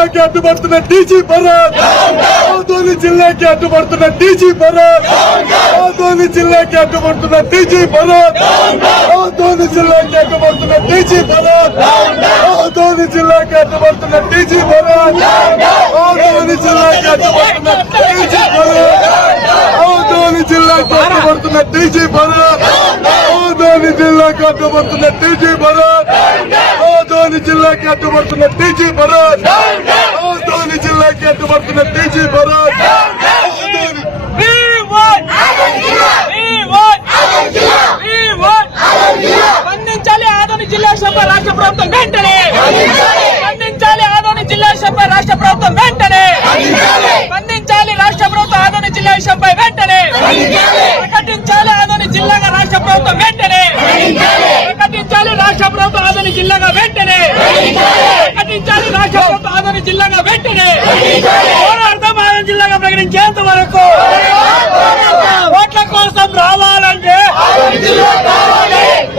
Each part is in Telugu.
జిల్లాకి అడ్డుపడుతున్న డీజీ భరత్, ఆదోని జిల్లాకి అడ్డుపడుతున్న డీజీ భరత్, ఆదోని జిల్లాకి అడ్డుపడుతున్న డీజీ భరత్, ఆదోని జిల్లాకి అడ్డుపడుతున్న డీజీ భరత్, ఆదోని జిల్లాకి అడ్డుపడుతున్న డీజీ భరత్, ఆదోని జిల్లాకి అడ్డుపడుతున్న డీజీ భరత్, ఆదోని జిల్లాకి అడ్డుపడుతున్న డీజీ భరత్, ఆదోని జిల్లాకి అడ్డుపడుతున్న డీజీ భరత్, ఆదోని జిల్లాకి అడ్డుపడుతున్న డీజీ భరత్, ఆదోని జిల్లాకి అడ్డుపడుతున్న డీజీ భరత్. స్పందించాలి ఆదోని జిల్లా సభ రాష్ట్ర ప్రభుత్వం వెంటనే, స్పందించాలి ఆదోని జిల్లా సభ రాష్ట్ర ప్రభుత్వం వెంటనే, స్పందించాలి రాష్ట్ర ప్రభుత్వం ఆదోని జిల్లా సభపై వెంటనే, ప్రకటించాలి ఆదోని జిల్లాగా రాష్ట్ర ప్రభుత్వం వెంటనే, ప్రకటించాలి రాష్ట్ర ప్రభుత్వం ఆదోని జిల్లాగా వెంటనే, ప్రకటించాలి రాష్ట్ర ప్రభుత్వం ఆదోని జిల్లాగా వెంటనే, పోరాడతాం ఆదోని జిల్లాగా ప్రకటించేంత వరకు. ఓట్ల కోసం రావాలంటే,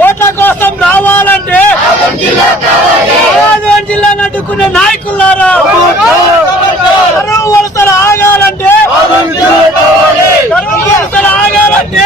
ఓట్ల కోసం రావాలంటే ఆదోని జిల్లాను అడ్డుకునే నాయకులారా, కరువు వలసలు ఆగాలంటే, కరువు వలసలు ఆగాలంటే